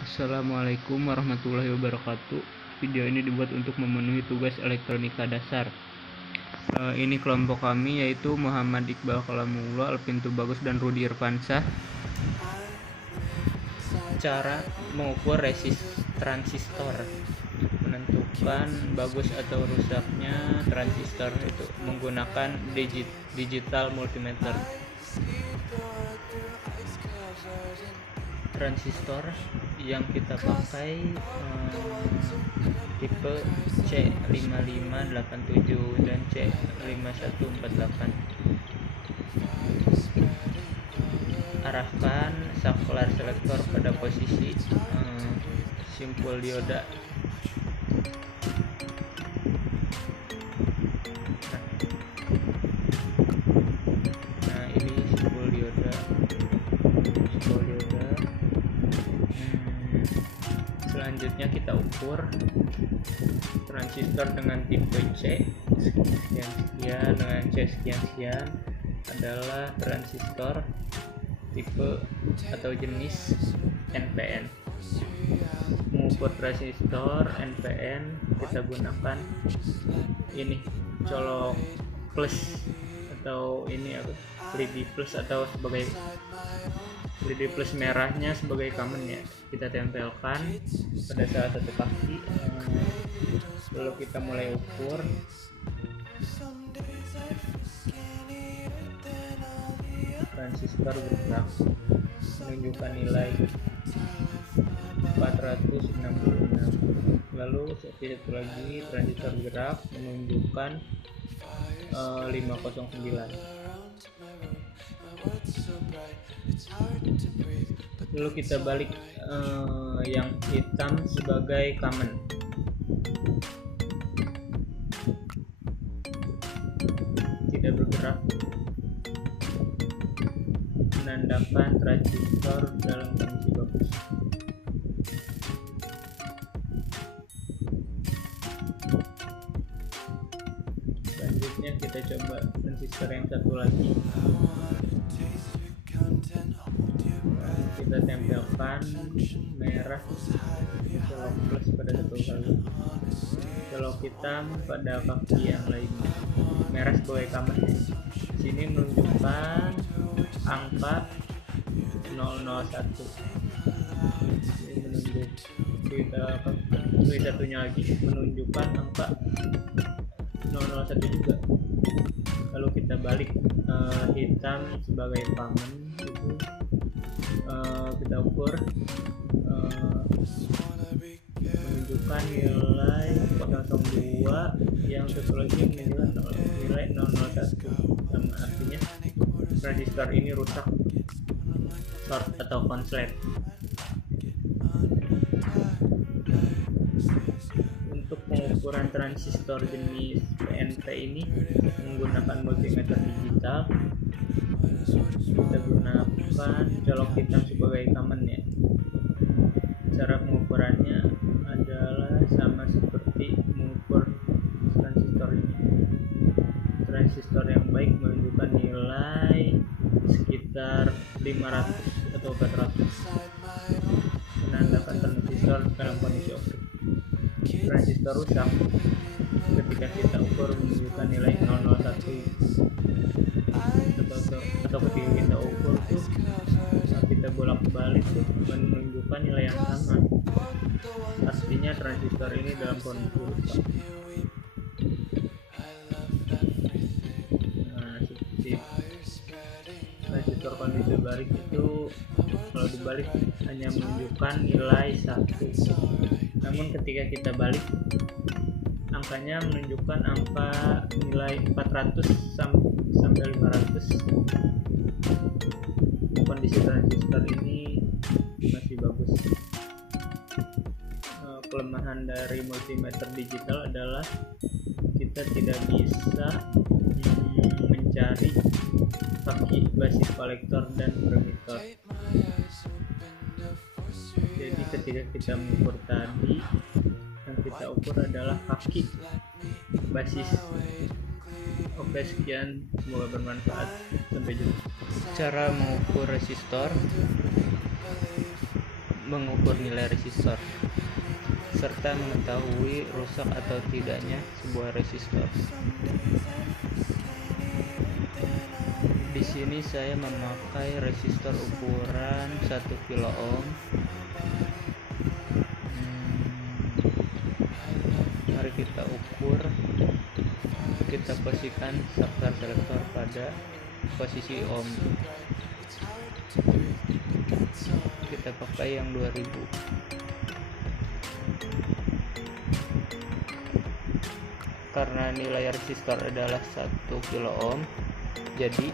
Assalamualaikum warahmatullahi wabarakatuh. Video ini dibuat untuk memenuhi tugas elektronika dasar. Ini kelompok kami yaitu Muhammad Iqbal Kalamullah, Alvin Tubagus, dan Rudi Irfansyah. Cara mengukur transistor, menentukan bagus atau rusaknya transistor itu menggunakan digital multimeter. Transistor yang kita pakai tipe C5587 dan C5148. Arahkan saklar selektor pada posisi simpul dioda. Nah, ini simpul dioda. Selanjutnya kita ukur transistor dengan tipe C sekian dengan C sekian adalah transistor tipe atau jenis NPN. Mengukur transistor NPN kita gunakan ini colok plus atau ini LED plus atau sebagai LED plus merahnya sebagai common ya, kita tempelkan pada salah satu kaki. Lalu kita mulai ukur. Transistor bergerak menunjukkan nilai 466. Lalu satu lagi transistor bergerak menunjukkan 509. Lalu kita balik yang hitam sebagai common. Tidak bergerak, menandakan transistor dalam kondisi bagus. Selanjutnya kita coba transistor yang satu lagi. Kita tempelkan merah colok plus pada satu kali, colok hitam pada kaki yang lainnya. Merah sebagai common. Sini menunjukkan angka 001. Ini menunjuk satunya lagi menunjukkan angka 001 juga. Lalu kita balik hitam sebagai common itu kita ukur menunjukkan nilai 002, yang satu lagi nilai 001. Artinya transistor ini rusak, short atau konslet. Untuk pengukuran transistor jenis PNP ini menggunakan multimeter digital. Kita gunakan colok hitam sebagai common ya. Cara pengukurannya adalah sama seperti mengukur transistor ini. Transistor yang baik menunjukkan nilai sekitar 500 atau 400, menandakan transistor dalam kondisi oke. Transistor rusak ketika kita ukur menunjukkan nilai 001 atau ketika kita ukur tuh kita bolak-balik tuh menunjukkan nilai yang sama, artinya transistor ini dalam kondisi rusak. Nah, seperti transistor kondisi balik itu kalau dibalik hanya menunjukkan nilai 1, namun ketika kita balik angkanya menunjukkan angka nilai 400 sampai 500. Kondisi transistor ini masih bagus. Kelemahan dari multimeter digital adalah kita tidak bisa mencari kaki basis kolektor dan premitor. Jadi ketika kita mengukur tadi, yang kita ukur adalah kaki basis. Oke, sekian, semoga bermanfaat. Sampai jumpa. Cara mengukur resistor mengukur nilai resistor serta mengetahui rusak atau tidaknya sebuah resistor. Di sini saya memakai resistor ukuran 1 kilo ohm. Mari kita ukur. Kita posisikan starter selektor pada posisi ohm. Kita pakai yang 2000. Karena nilai resistor adalah 1 kilo ohm, jadi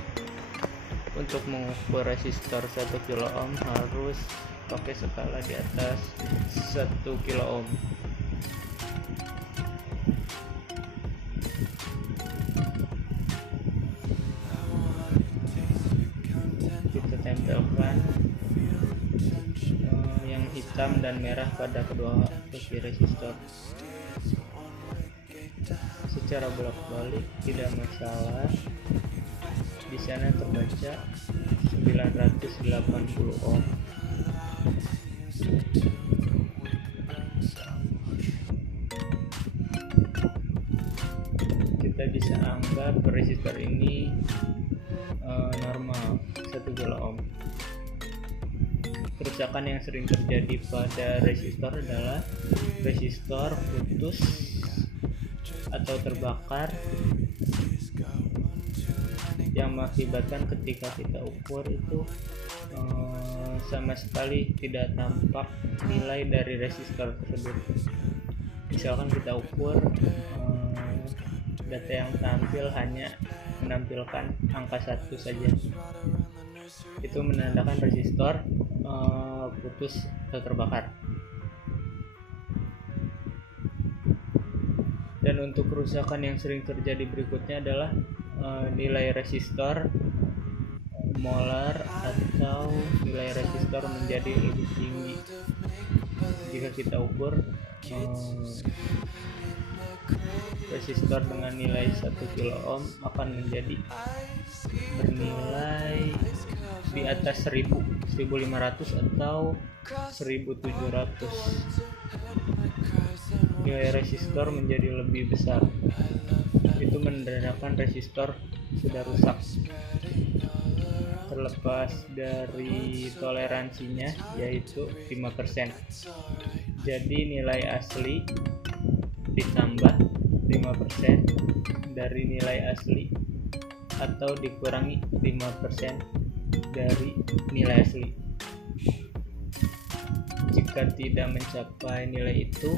untuk mengukur resistor 1 kilo ohm harus pakai skala di atas 1 kilo ohm. Kita tempelkan yang hitam dan merah pada kedua sisi resistor secara bolak-balik, tidak masalah. Di sana terbaca 980 ohm. Kita bisa anggap resistor ini normal 1 kilo ohm. Kerusakan yang sering terjadi pada resistor adalah resistor putus atau terbakar yang mengakibatkan ketika kita ukur itu sama sekali tidak tampak nilai dari resistor tersebut. Misalkan kita ukur data yang tampil hanya menampilkan angka 1 saja, itu menandakan resistor putus atau terbakar. Dan untuk kerusakan yang sering terjadi berikutnya adalah nilai resistor molar atau nilai resistor menjadi lebih tinggi. Jika kita ukur resistor dengan nilai 1 kilo ohm akan menjadi bernilai di atas 1000, 1500 atau 1700. Nilai resistor menjadi lebih besar, itu menandakan resistor sudah rusak. Terlepas dari toleransinya, yaitu 5%. Jadi nilai asli ditambah 5% dari nilai asli atau dikurangi 5% dari nilai asli. Jika tidak mencapai nilai itu,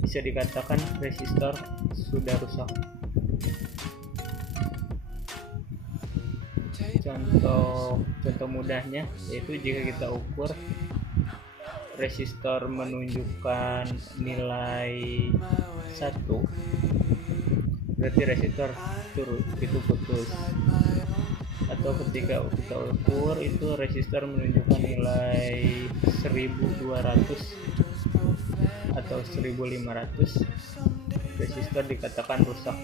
bisa dikatakan resistor sudah rusak. Contoh mudahnya yaitu jika kita ukur resistor menunjukkan nilai 1, berarti resistor itu putus. Atau ketika kita ukur itu resistor menunjukkan nilai 1200 atau 1500, resistor dikatakan rusak.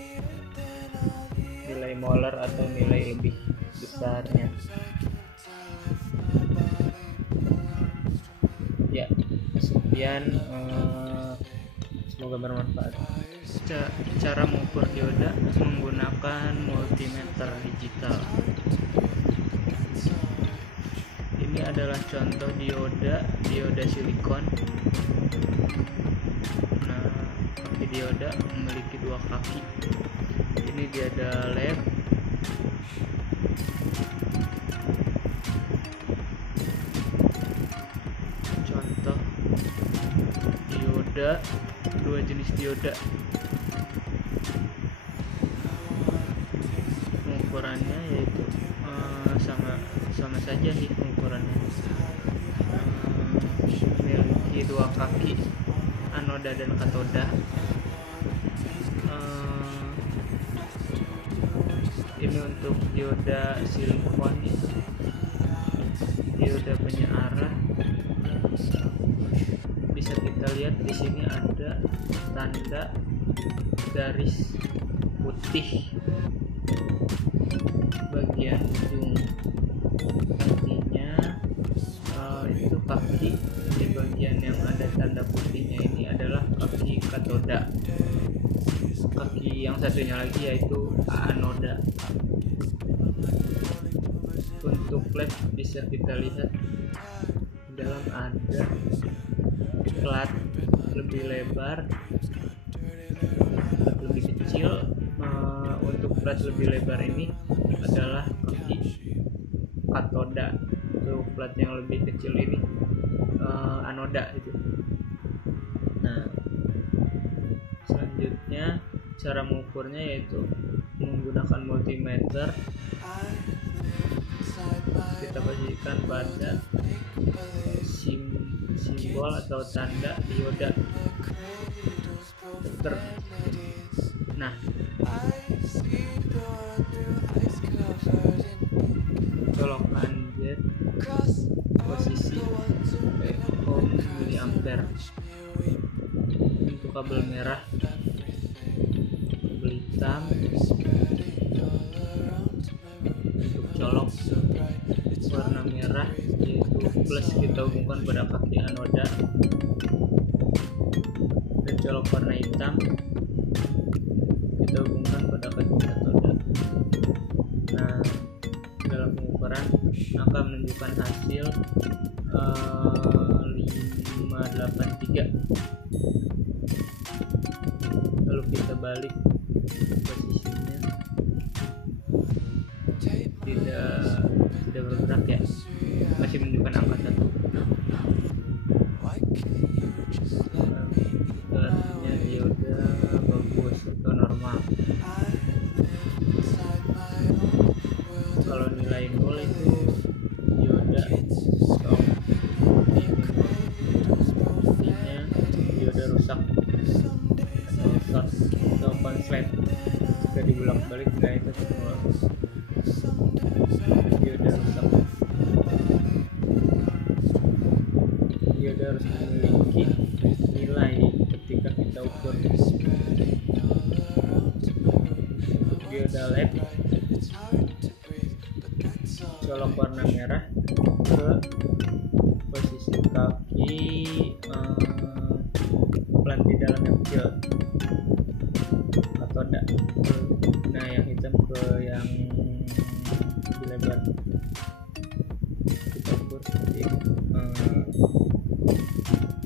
Nilai molar atau nilai lebih besarnya. Ya, sekian, semoga bermanfaat. Cara mengukur dioda menggunakan multimeter digital. Ini adalah contoh dioda silikon. Nah, dioda memiliki 2 kaki. Ini dia ada led. Contoh dioda, 2 jenis dioda. Pengukurannya yaitu sama saja nih pengukurannya. Memiliki 2 kaki, anoda dan katoda. Ini untuk dioda silikon, dioda penyearah. Bisa kita lihat di sini ada tanda garis putih bagian ujung, artinya kaki di bagian yang ada tanda putihnya ini adalah kaki katoda. Kaki yang satunya lagi yaitu anoda. Untuk LED bisa kita lihat di dalam ada plat lebih lebar, plat lebih kecil. Untuk plat lebih lebar ini adalah kaki katoda. Untuk plat yang lebih kecil ini anoda itu. Nah, selanjutnya cara mengukurnya yaitu menggunakan multimeter. Kita posisikan pada simbol atau tanda dioda puter. Nah, colokan Z posisi ohm miliampere. Untuk kabel merah, kabel hitam. Untuk colok warna merah yaitu plus kita hubungkan pada kaki anoda, dan colok warna hitam kita hubungkan pada kaki katoda. Nah, dalam pengukuran akan menunjukkan hasil 583. Lalu kita balik posisinya, tidak bergerak ya, masih menunjukkan angka 1. Artinya dioda bagus atau normal. Kalau nilai 0 itu dioda stop, artinya dioda rusak atau short atau konslet. Jika dibulak-balik nilai itu semua dioda rusak. Dioda harus memiliki nilai ketika kita ukur. Dioda LED, colok warna merah ke posisi kaki plat di dalam yang kecil katoda. Nah, yang hitam ke yang lebih lebar. Kita ukur seperti ini.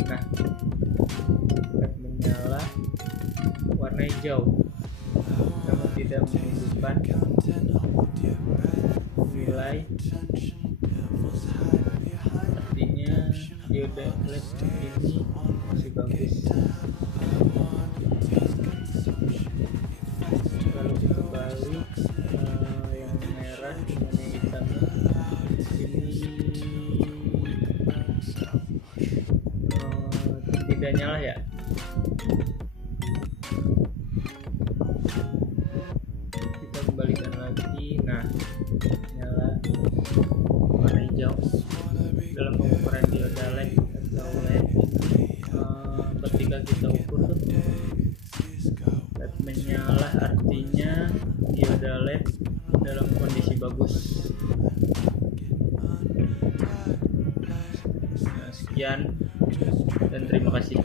Nah, LED menyala warna hijau, namun tidak menunjukkan nilai. Artinya dioda LED ini masih bagus. Lalu kita balik yang merah dengan yang hitam ini tidak nyala ya. Kita kembalikan lagi. Nah, nyala warna hijau. Dalam pengukuran dioda LED atau LED, ketika kita ukur tuh LED menyala, artinya dioda LED dalam kondisi bagus. Nah, sekian dan terima kasih.